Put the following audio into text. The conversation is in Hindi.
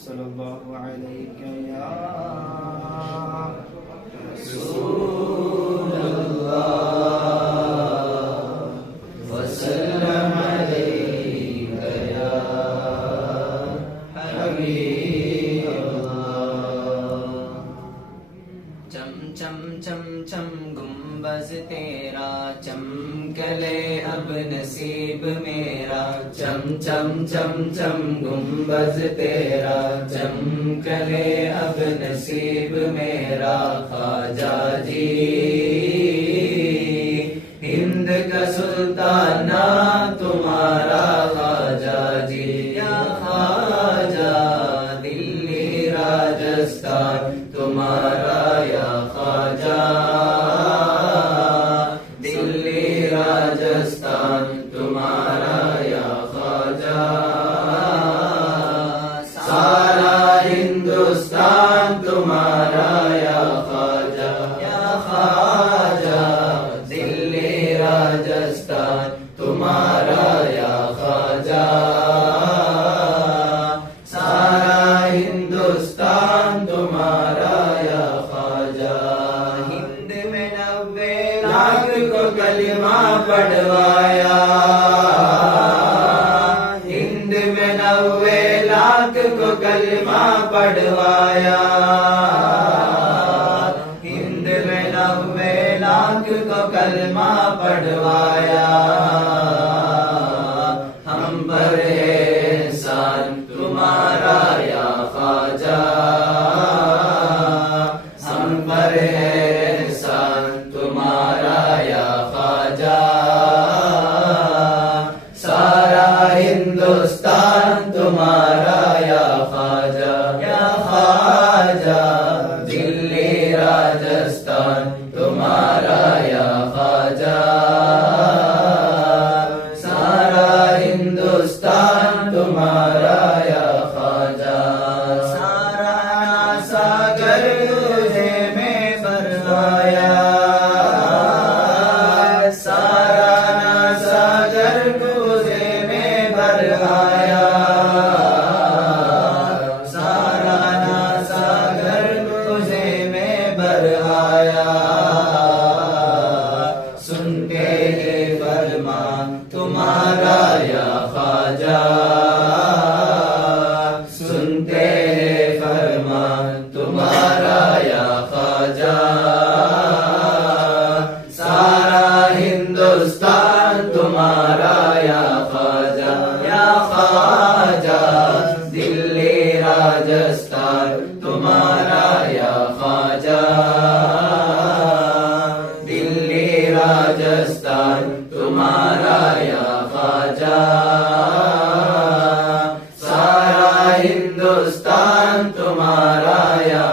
सल्लल्लाहु अलैहि या चम गुंबज तेरा चमकले अब नसीब मेरा। चम चम चम चम गुंबज तेरा चमकले अब नसीब मेरा। ख्वाजा जी हिंद का सुल्ताना तुम्हारा। ख्वाजा जी या ख्वाजा दिल्ली राजस्थान तुम्हारा। या ख्वाजा दिल्ली राजस्थान तुम्हारा। या ख्वाजा सारा हिंदुस्तान तुम्हारा। या ख्वाजा दिल्ली राजस्थान तुम्हारा। या ख्वाजा सारा हिंदुस्तान तुम्हारा। या ख्वाजा हिंद में 90 लाख को कलिमा पढ़वाया। हिंद में 90 लाख को कलिमा पढ़वाया। हिंद में 90 लाख को कलिमा पढ़वाया। हम पर एहसान तुम्हारा। या ख्वाजा हम पर एहसान तुम्हारा। या ख्वाजा सारा हिंदुस्तान तुम्हारा। या ख्वाजा दिल्ली राजस्थान तुम्हारा। या ख्वाजा सारा हिंदुस्तान तुम्हारा। या ख्वाजा सारा सागर तुझे में भरवाया। सारा सागर तुझे में भरवाया। सारा सागर तुझे में भरवाया। सुनते हैं फरमान तुम्हारा। या ख्वाजा सुनते हैं फरमान तुम्हारा। या ख्वाजा सारा हिंदुस्तान तुम्हारा। या ख्वाजा दिल्ली राजस्थान तुम्हारा। या ख्वाजा दिल्ली राजस्थान तुम्हारा। या ख्वाजा सारा हिंदुस्तान तुम्हारा। या